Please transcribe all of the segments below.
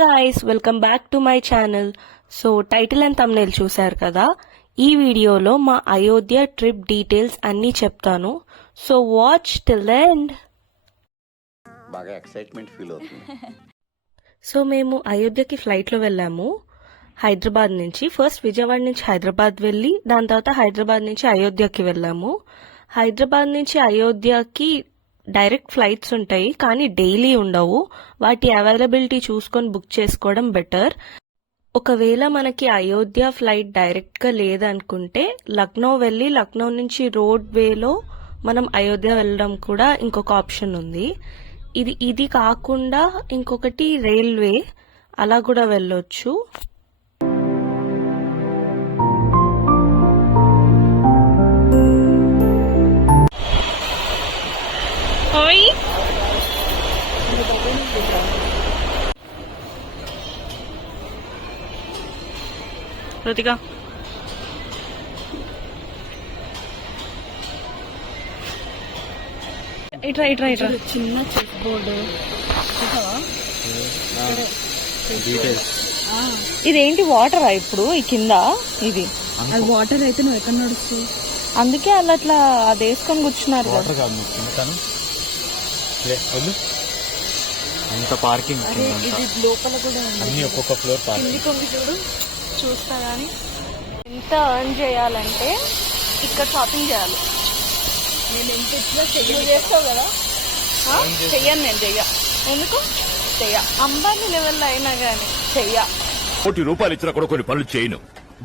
Guys, welcome back to my channel. So title and thumbnail చూశారు కదా. ఈ వీడియోలో మా అయోధ్య ట్రిప్ డీటెయిల్స్ అన్నీ చెప్తాను. So watch till end. బాగా ఎక్సైట్మెంట్ ఫీల్ అవుతుంది. సో మేము అయోధ్యకి ఫ్లైట్లో వెళ్ళాము హైదరాబాద్ నుంచి. ఫస్ట్ విజయవాడ నుంచి హైదరాబాద్ వెళ్ళి దాని తర్వాత హైదరాబాద్ నుంచి అయోధ్యకి వెళ్ళాము. హైదరాబాద్ నుంచి అయోధ్యకి డైరెక్ట్ ఫ్లైట్స్ ఉంటాయి, కానీ డైలీ ఉండవు. వాటి అవైలబిలిటీ చూసుకొని బుక్ చేసుకోవడం బెటర్. ఒకవేళ మనకి అయోధ్య ఫ్లైట్ డైరెక్ట్గా లేదనుకుంటే లక్నో వెళ్ళి లక్నో నుంచి రోడ్ వేలో మనం అయోధ్య వెళ్ళడం కూడా ఇంకొక ఆప్షన్ ఉంది. ఇది కాకుండా ఇంకొకటి రైల్వే, అలా కూడా వెళ్ళొచ్చు. రుతికా ఇట్రా ఇట్రా ఇట్రా. చిన్న చెస్ బోర్డు ఇదేంటి వాటరా ఇప్పుడు ఈ కింద? ఇది అది వాటర్ అయితే నువ్వు ఎక్కడ నడుస్తావు? అందుకే అలా అట్లా అది వేసుకొని కూర్చున్నారు కదా. అంత పార్కింగ్ ఇది లోపల కూడా అన్ని ఒక్కొక్క ఫ్లోర్ పార్కింగ్. కొంగి చూడు, చూస్తా గానీ ఎంత ఎర్న్ చేయాలంటే ఇక్కడ షాపింగ్ చేయాలి. నేను ఎంత ఇట్లా నువ్వు చేస్తావు కదా. చెయ్యను, నేను చెయ్య. ఎందుకు చెయ్య? అంబానీ లెవెల్లో అయినా గానీ చెయ్య. ₹1 ఇచ్చినా కూడా కొన్ని పనులు చేయను.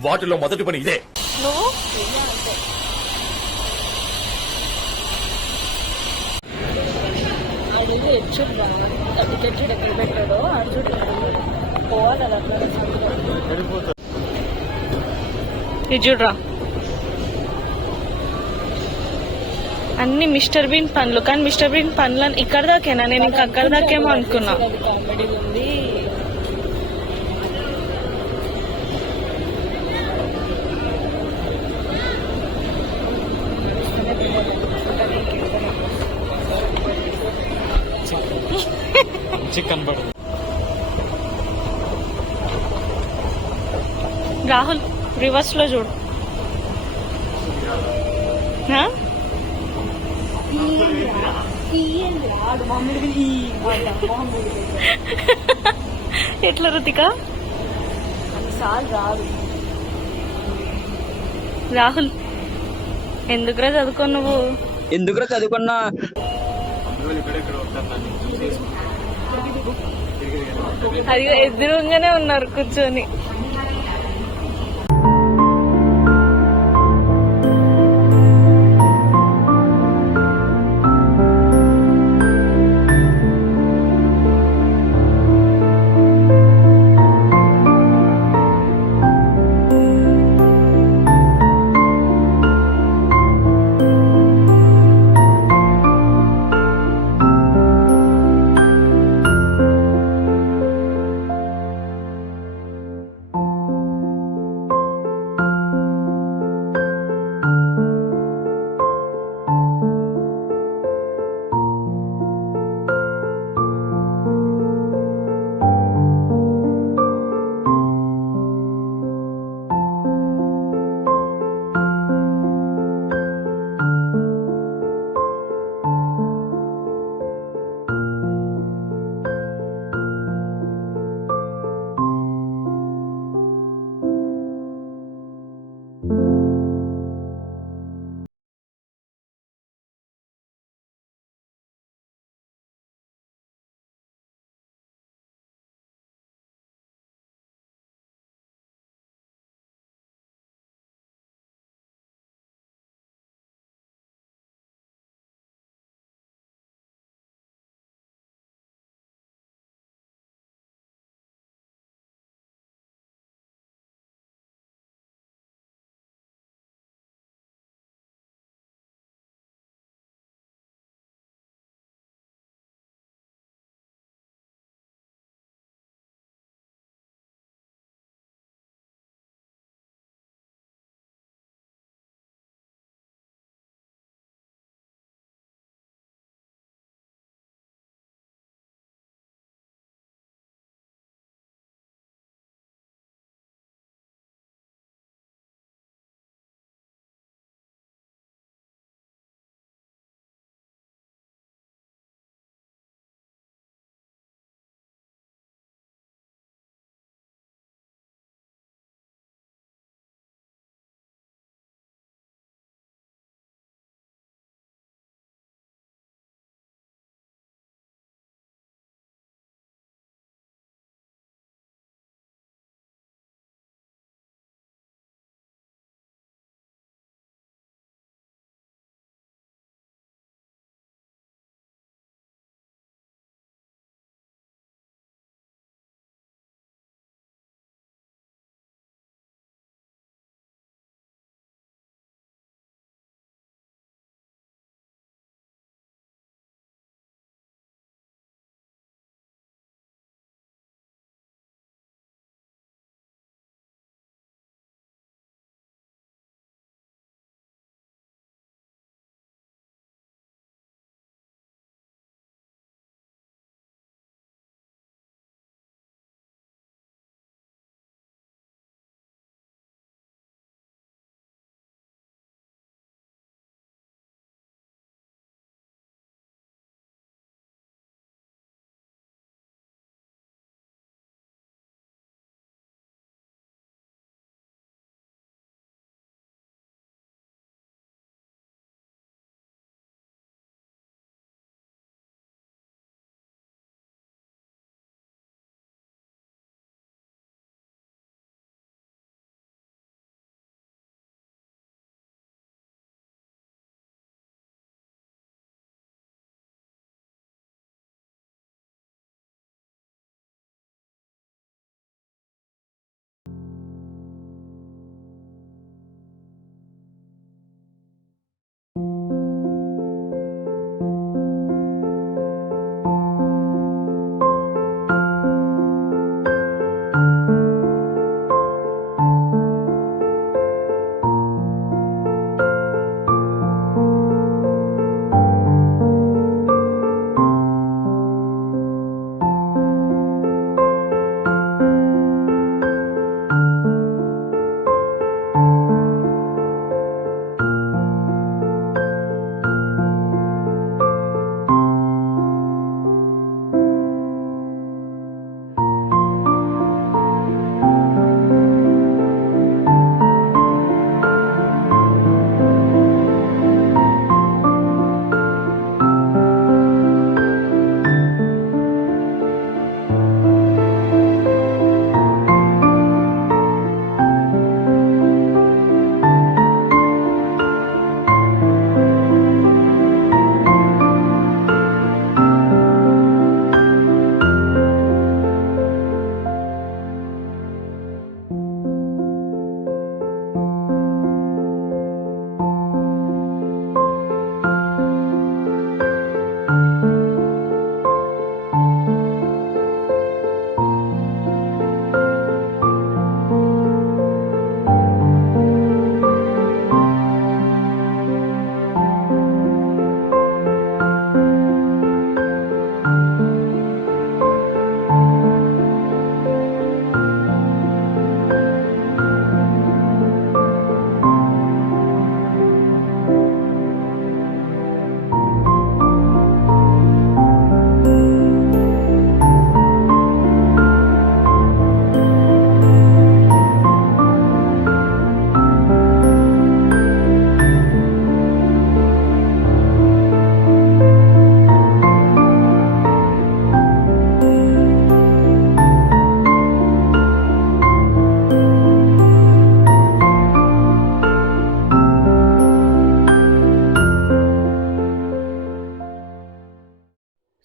వాటిలో మొదటి పని ఇదే. నువ్వు చెయ్యాలంటే అడిగి ఎచ్చుడు టికెట్ చూడు ఎక్కడ పెట్టాడో అది చూడు పోవాలి. అది అట్లా ఇది చూడరా, అన్ని మిస్టర్ బీన్ పనులు. కానీ మిస్టర్ బీన్ పనులు ఇక్కడ దాకేనా? నేను ఇంకా అక్కడ దాకేమో అనుకున్నా. అది కామెడీ ఉంది. చికెన్ పడుతుంది. రాహుల్ రివర్స్ లో చూడు. ఎట్లా రుతిక? రాహుల్ ఎందుకురా చదువుకో నువ్వు? ఎందుకురా చదువుకున్నా? అది ఎదురుగానే ఉన్నారు కూర్చొని.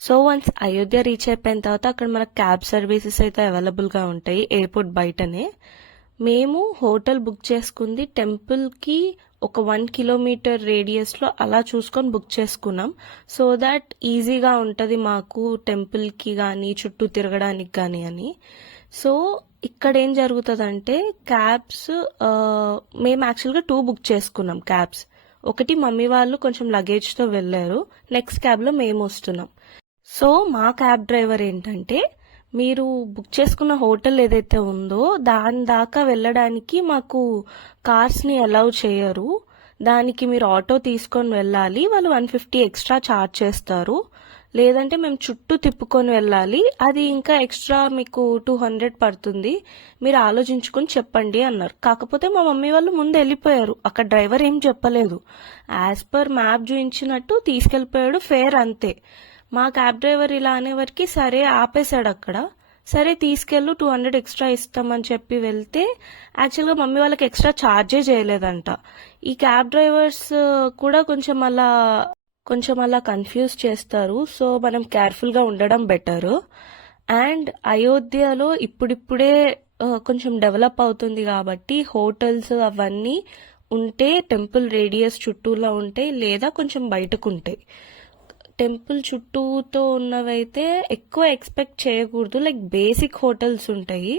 సో వన్స్ అయోధ్య రీచ్ అయిపోయిన తర్వాత అక్కడ మనకు క్యాబ్ సర్వీసెస్ అయితే అవైలబుల్గా ఉంటాయి ఎయిర్పోర్ట్ బయటనే. మేము హోటల్ బుక్ చేసుకుంది టెంపుల్కి ఒక 1 కిలోమీటర్ రేడియస్లో అలా చూసుకొని బుక్ చేసుకున్నాం. సో దాట్ ఈజీగా ఉంటుంది మాకు టెంపుల్కి కానీ చుట్టూ తిరగడానికి కానీ అని. సో ఇక్కడ ఏం జరుగుతుందంటే క్యాబ్స్ మేము యాక్చువల్గా 2 బుక్ చేసుకున్నాం క్యాబ్స్. ఒకటి మమ్మీ వాళ్ళు కొంచెం లగేజ్తో వెళ్ళారు, నెక్స్ట్ క్యాబ్లో మేము వస్తున్నాం. సో మా క్యాబ్ డ్రైవర్ ఏంటంటే మీరు బుక్ చేసుకున్న హోటల్ ఏదైతే ఉందో దాని దాకా వెళ్ళడానికి మాకు కార్స్ని అలౌ చేయరు, దానికి మీరు ఆటో తీసుకొని వెళ్ళాలి, వాళ్ళు 150 ఎక్స్ట్రా ఛార్జ్ చేస్తారు, లేదంటే మేము చుట్టూ తిప్పుకొని వెళ్ళాలి, అది ఇంకా ఎక్స్ట్రా మీకు 200 పడుతుంది, మీరు ఆలోచించుకొని చెప్పండి అన్నారు. కాకపోతే మా మమ్మీ వాళ్ళు ముందు వెళ్ళిపోయారు, అక్కడ డ్రైవర్ ఏం చెప్పలేదు, యాజ్ పర్ మ్యాప్ చూపించినట్టు తీసుకెళ్ళిపోయాడు, ఫేర్ అంతే. మా క్యాబ్ డ్రైవర్ ఇలా అనేవరకు సరే ఆపేశాడు అక్కడ. సరే తీసుకెళ్ళు 200 ఎక్స్ట్రా ఇస్తామని చెప్పి వెళ్తే యాక్చువల్గా మమ్మీ వాళ్ళకి ఎక్స్ట్రా ఛార్జే చేయలేదంట. ఈ క్యాబ్ డ్రైవర్స్ కూడా కొంచెం అలా కన్ఫ్యూజ్ చేస్తారు. సో మనం కేర్ఫుల్గా ఉండడం బెటర్. అండ్ అయోధ్యలో ఇప్పుడిప్పుడే కొంచెం డెవలప్ అవుతుంది కాబట్టి హోటల్స్ అవన్నీ ఉంటే టెంపుల్ రేడియస్ చుట్టూలా ఉంటాయి, లేదా కొంచెం బయటకు ఉంటాయి. టెంపుల్ చుట్టూతో ఉన్నవైతే ఎక్కువ ఎక్స్పెక్ట్ చేయకూడదు, లైక్ బేసిక్ హోటల్స్ ఉంటాయి.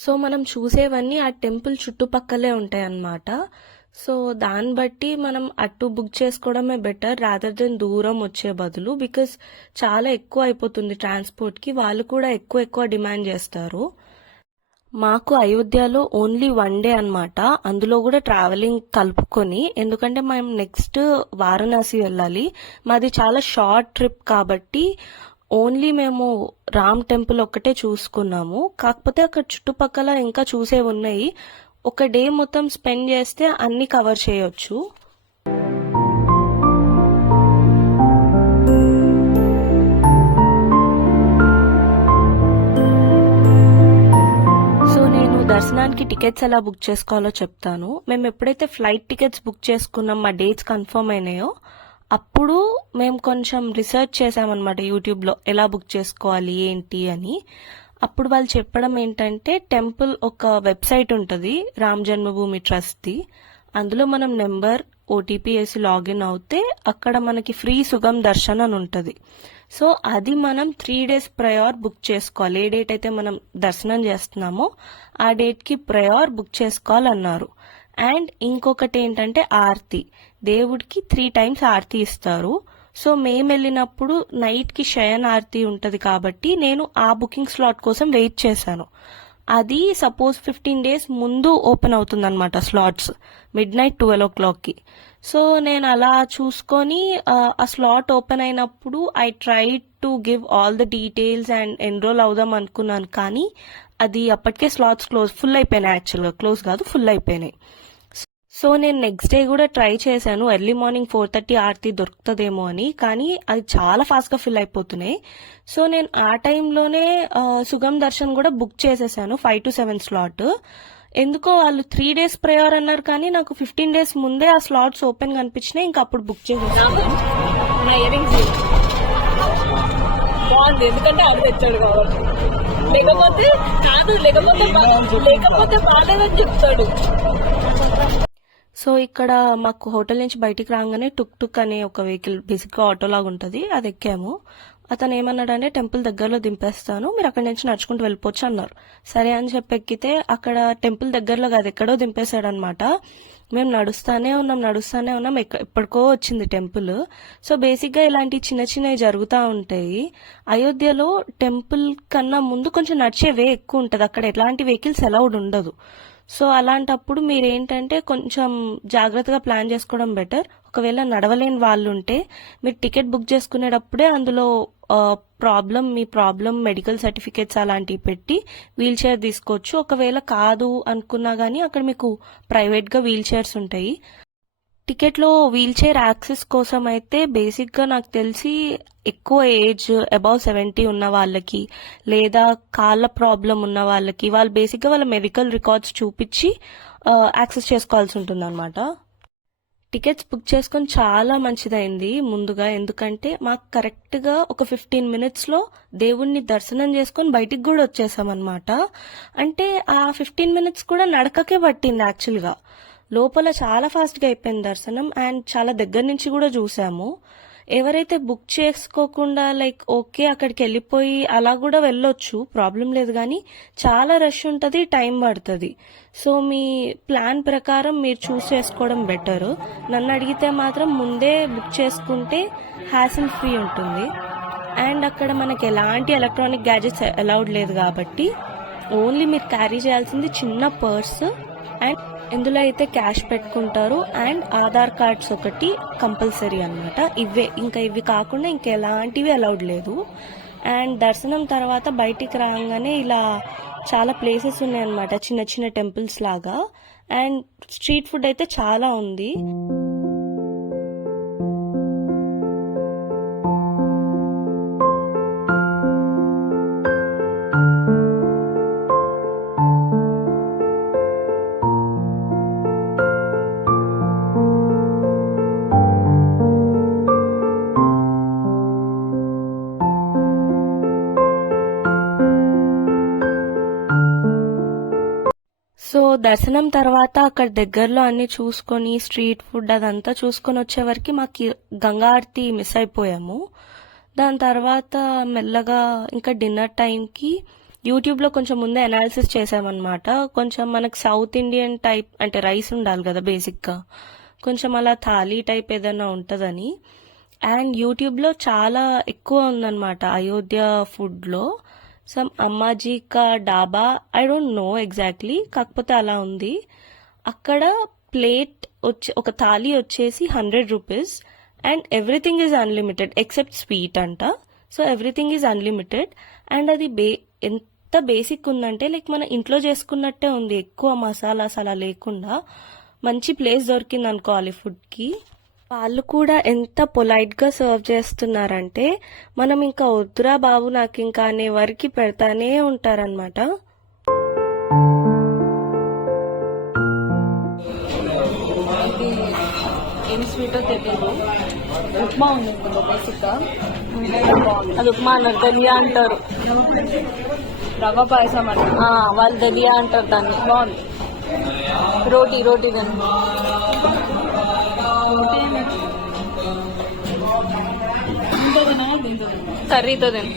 సో మనం చూసేవన్నీ ఆ టెంపుల్ చుట్టుపక్కలే ఉంటాయి అన్నమాట. సో దాన్ని బట్టి మనం అటు బుక్ చేసుకోవడమే బెటర్ రాదర్ దెన్ దూరం వచ్చే బదులు, బికాస్ చాలా ఎక్కువ అయిపోతుంది ట్రాన్స్పోర్ట్కి, వాళ్ళు కూడా ఎక్కువ డిమాండ్ చేస్తారు. మాకు అయోధ్యలో ఓన్లీ 1 డే అన్నమాట, అందులో కూడా ట్రావెలింగ్ కలుపుకొని, ఎందుకంటే మేము నెక్స్ట్ వారణాసి వెళ్ళాలి. మాది చాలా షార్ట్ ట్రిప్ కాబట్టి ఓన్లీ మేము రామ్ టెంపుల్ ఒక్కటే చూసుకున్నాము. కాకపోతే అక్కడ చుట్టుపక్కల ఇంకా చూసేవి ఉన్నాయి, ఒక డే మొత్తం స్పెండ్ చేస్తే అన్ని కవర్ చేయొచ్చు. దర్శనానికి టికెట్స్ ఎలా బుక్ చేసుకోవాలో చెప్తాను. మేము ఎప్పుడైతే ఫ్లైట్ టికెట్స్ బుక్ చేసుకున్నాం, మా డేట్స్ కన్ఫర్మ్ అయినాయో, అప్పుడు మేము కొంచెం రీసెర్చ్ చేసామన్నమాట యూట్యూబ్లో ఎలా బుక్ చేసుకోవాలి ఏంటి అని. అప్పుడు వాళ్ళు చెప్పడం ఏంటంటే టెంపుల్ ఒక వెబ్సైట్ ఉంటుంది రామ్ జన్మభూమి ట్రస్ట్ది, అందులో మనం నెంబర్ ఓటీపీ వేసి లాగిన్ అవుతే అక్కడ మనకి ఫ్రీ సుగమ్ దర్శన్ అని ఉంటుంది. సో అది మనం 3 days ప్రయర్ బుక్ చేసుకోవాలి. ఏ డేట్ అయితే మనం దర్శనం చేస్తున్నామో ఆ డేట్కి ప్రయర్ బుక్ చేసుకోవాలన్నారు. అండ్ ఇంకొకటి ఏంటంటే ఆర్తి, దేవుడికి 3 times ఆర్తి ఇస్తారు. సో మేము వెళ్ళినప్పుడు నైట్కి శయన్ ఆర్తి ఉంటుంది కాబట్టి నేను ఆ బుకింగ్ స్లాట్ కోసం వెయిట్ చేశాను. అది సపోజ్ 15 days ముందు ఓపెన్ అవుతుంది అనమాట స్లాట్స్, midnight 12 o'clockకి. సో నేను అలా చూసుకొని ఆ స్లాట్ ఓపెన్ అయినప్పుడు I try to give all the details and enrol అవుదాం అనుకున్నాను, కానీ అది అప్పటికే స్లాట్స్ ఫుల్ అయిపోయినాయి, యాక్చువల్గా క్లోజ్ కాదు ఫుల్ అయిపోయినాయి. సో నేను నెక్స్ట్ డే కూడా ట్రై చేశాను ఎర్లీ మార్నింగ్ 4:30 ఆర్తి దొరుకుతుందేమో అని, కానీ అది చాలా ఫాస్ట్గా ఫిల్ అయిపోతున్నాయి. సో నేను ఆ టైంలోనే సుగమ్ దర్శన్ కూడా బుక్ చేసేసాను 5 to 7 స్లాట్. ఎందుకో వాళ్ళు 3 days ప్రయర్ అన్నారు, కానీ నాకు 15 days ముందే ఆ స్లాట్స్ ఓపెన్ కనిపించినాయి, ఇంకా అప్పుడు బుక్ చేసేసాను. నా ఇయరింగ్స్ బాగుంది ఎందుకంటే అది తెచ్చాడు కాబట్టి, లేకపోతే బాగాలేదని చెప్తాడు. సో ఇక్కడ మాకు హోటల్ నుంచి బయటికి రాగానే టుక్ అనే ఒక వెహికల్, బేసిక్గా ఆటో లాగా ఉంటుంది, అది ఎక్కాము. అతను ఏమన్నాడంటే టెంపుల్ దగ్గరలో దింపేస్తాను, మీరు అక్కడి నుంచి నడుచుకుంటూ వెళ్ళిపోవచ్చు అన్నారు. సరే అని చెప్పి ఎక్కితే అక్కడ టెంపుల్ దగ్గరలో కాదు ఎక్కడో దింపేశాడు అనమాట. మేము నడుస్తానే ఉన్నాం, ఎప్పటికో వచ్చింది టెంపుల్. సో బేసిక్గా ఇలాంటి చిన్నవి జరుగుతూ ఉంటాయి. అయోధ్యలో టెంపుల్ కన్నా ముందు కొంచెం నడిచే వే ఎక్కువ ఉంటుంది, అక్కడ ఎలాంటి వెహికల్స్ అలౌడ్ ఉండదు. సో అలాంటప్పుడు మీరేంటంటే కొంచెం జాగ్రత్తగా ప్లాన్ చేసుకోవడం బెటర్. ఒకవేళ నడవలేని వాళ్ళు ఉంటే మీరు టికెట్ బుక్ చేసుకునేటప్పుడే అందులో మీ ప్రాబ్లం మెడికల్ సర్టిఫికేట్స్ అలాంటివి పెట్టి వీల్ చైర్ తీసుకోవచ్చు. ఒకవేళ కాదు అనుకున్నా కానీ అక్కడ మీకు ప్రైవేట్గా వీల్ చైర్స్ ఉంటాయి. టికెట్లో వీల్ చైర్ యాక్సెస్ కోసం అయితే బేసిక్గా నాకు తెలిసి ఎక్కువ ఏజ్ అబౌవ్ 70 ఉన్న వాళ్ళకి, లేదా కాళ్ళ ప్రాబ్లం ఉన్న వాళ్ళకి, వాళ్ళు బేసిక్గా వాళ్ళ మెడికల్ రికార్డ్స్ చూపించి యాక్సెస్ చేసుకోవాల్సి ఉంటుంది అనమాట. టికెట్స్ బుక్ చేసుకొని చాలా మంచిదైంది ముందుగా, ఎందుకంటే మాకు కరెక్ట్గా ఒక 15 minutesలో దేవుణ్ణి దర్శనం చేసుకొని బయటికి కూడా వచ్చేసామన్నమాట. అంటే ఆ 15 minutes కూడా నడకకే పట్టింది యాక్చువల్గా. లోపల చాలా ఫాస్ట్గా అయిపోయింది దర్శనం అండ్ చాలా దగ్గర నుంచి కూడా చూసాము. ఎవరైతే బుక్ చేసుకోకుండా లైక్ ఓకే అక్కడికి వెళ్ళిపోయి అలా కూడా వెళ్ళొచ్చు, ప్రాబ్లం లేదు, కానీ చాలా రష్ ఉంటుంది, టైం పడుతుంది. సో మీ ప్లాన్ ప్రకారం మీరు చూస్ చేసుకోవడం బెటర్. నన్ను అడిగితే మాత్రం ముందే బుక్ చేసుకుంటే హ్యాసిల్ ఫ్రీ ఉంటుంది. అండ్ అక్కడ మనకి ఎలాంటి ఎలక్ట్రానిక్ గ్యాజెట్స్ అలౌడ్ లేదు కాబట్టి ఓన్లీ మీరు క్యారీ చేయాల్సింది చిన్న పర్స్ అండ్ ఇందులో అయితే క్యాష్ పెట్టుకుంటారు అండ్ ఆధార్ కార్డ్స్ ఒకటి కంపల్సరీ అన్నమాట. ఇవి కాకుండా ఇంకెలాంటివి అలౌడ్ లేదు. అండ్ దర్శనం తర్వాత బయటికి రాగానే ఇలా చాలా ప్లేసెస్ ఉన్నాయన్నమాట, చిన్న చిన్న టెంపుల్స్ లాగా. అండ్ స్ట్రీట్ ఫుడ్ అయితే చాలా ఉంది. సో దర్శనం తర్వాత అక్కడ దగ్గరలో అన్ని చూసుకొని స్ట్రీట్ ఫుడ్ అదంతా చూసుకొని వచ్చే వరకు మాకు గంగా ఆరతి మిస్ అయిపోయాము. దాని తర్వాత మెల్లగా ఇంకా డిన్నర్ టైంకి యూట్యూబ్లో కొంచెం ముందే అనాలిసిస్ చేసామన్నమాట. కొంచెం మనకు సౌత్ ఇండియన్ టైప్ అంటే రైస్ ఉండాలి కదా బేసిక్గా, కొంచెం అలా థాలీ టైప్ ఏదైనా ఉంటుందని. అండ్ యూట్యూబ్లో చాలా ఎక్కువ ఉందన్నమాట అయోధ్య ఫుడ్లో. సమ్ అమ్మాజీ కా డాబా, ఐ డోంట్ నో ఎగ్జాక్ట్లీ, కాకపోతే అలా ఉంది. అక్కడ ప్లేట్ ఒక థాలీ వచ్చేసి 100 rupees and everything is unlimited except sweet అంట. So everything is unlimited and అది ఎంత బేసిక్ ఉందంటే లైక్ మన ఇంట్లో చేసుకున్నట్టే ఉంది, ఎక్కువ మసాలాస్ అలా లేకుండా. మంచి ప్లేస్ దొరికింది అనుకోవాలి ఫుడ్కి. వాళ్ళు కూడా ఎంత పొలైట్గా సర్వ్ చేస్తున్నారంటే మనం ఇంకా వద్దురా బాబు నాకు ఇంకా అనే వరకు పెడతానే ఉంటారనమాట. ఏం స్వీటో తెలియదు, ఉప్మా ఉంది బేసిక్గా. అది ఉప్మా అన్నారు, దలియా అంటారు. రవ్వ పాయసం అంటారు, వాళ్ళు దలియా అంటారు దాన్ని. బాగుంది. రోటీ దాన్ని కర్రీతో తిని.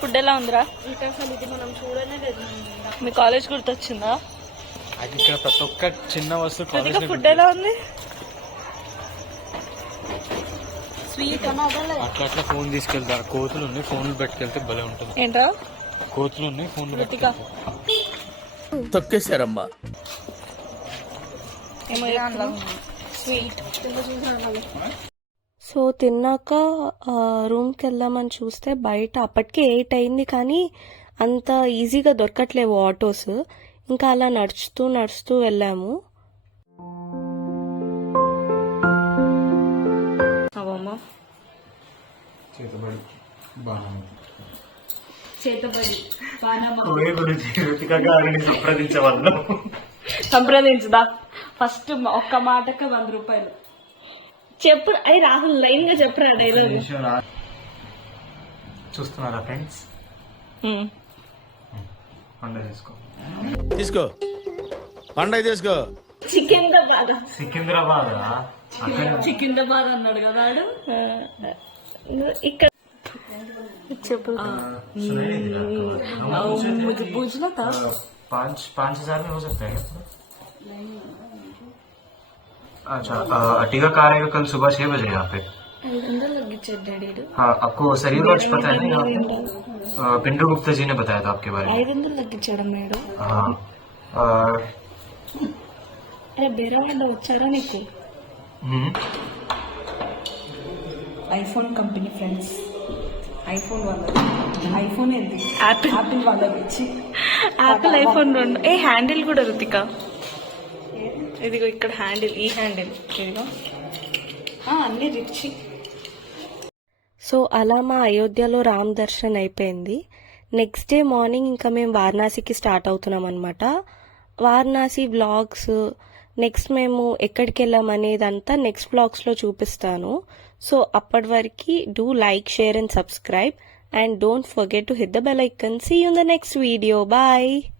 ఫుడ్ ఎలా ఉందిరా? అసలు ఇది మనం చూడనే లేదు. మీ కాలేజ్ గుర్తొచ్చిందా? ఇక్కడ ప్రతి ఒక్క చిన్న వస్తువు ఫుడ్ ఎలా ఉంది? స్వీట్ అట్లా ఫోన్ తీసుకెళ్తారు. కోతులు ఉన్నాయి, ఫోన్లు పెట్టుకెళ్తే భలే ఉంటుంది. ఏంట్రా? కోతులు ఉన్నాయి, ఫోన్లు తొక్కేశారమ్మా. స్వీట్. సో తిన్నాక రూమ్కి వెళ్దామని చూస్తే బయట అప్పటికే 8 అయింది, కానీ అంత ఈజీగా దొరకట్లేవు ఆటోస్. ఇంకా అలా నడుస్తూ వెళ్ళాము. సంప్రదించుదా ఫస్ట్ ఒక్క మాటకి 100 రూపాయలు చెప్పు. అయ్యి రాహుల్ లైన్ గా చెప్పరా డైలాగ్. చూస్తున్నారా ఫ్రెండ్స్? తీసుకో పండగ తీసుకో. సికింద్రాబాద్ సికింద్రాబాద్ సికింద్రాబాద్ అన్నాడు కదా వాడు. ఇక్కడ చెప్పు. मुझे पूछना था 5,000 में हो सकता है क्या? अच्छा अर्टिगा कार आएगा कल सुबह 6 बजे यहाँ पे. 500 తగ్గించాడు డాడీ. हाँ आपको सरीर वॉच पता है ना? पिंडू गुप्ता जी ने बताया था आपके बारे में. 500 తగ్గించాడు మేడు. हाँ అరే బేరవాడ వచ్చారా నీకు? IPhone company friends. ఐఫోన్ వాళ్ళది. ఐఫోన్ ఏంటి? యాపిల్ వాళ్ళది ఇచ్చి యాపిల్ ఐఫోన్ 2. హ్యాండిల్ కూడా రుతిక. ఇదిగో ఇక్కడ హ్యాండిల్, ఈ హ్యాండిల్ ఇదిగో అన్ని రిచ్. సో అలా మా అయోధ్యలో రామ్ దర్శన్ అయిపోయింది. నెక్స్ట్ డే మార్నింగ్ ఇంకా మేము వారణాసికి స్టార్ట్ అవుతున్నాం అనమాట. వారణాసి వ్లాగ్స్, నెక్స్ట్ మేము ఎక్కడికి వెళ్ళామనేదంతా నెక్స్ట్ వ్లాగ్స్లో చూపిస్తాను. సో అప్పటి వరకు do like, share and subscribe and don't forget to hit the bell icon. See you in the next video. Bye.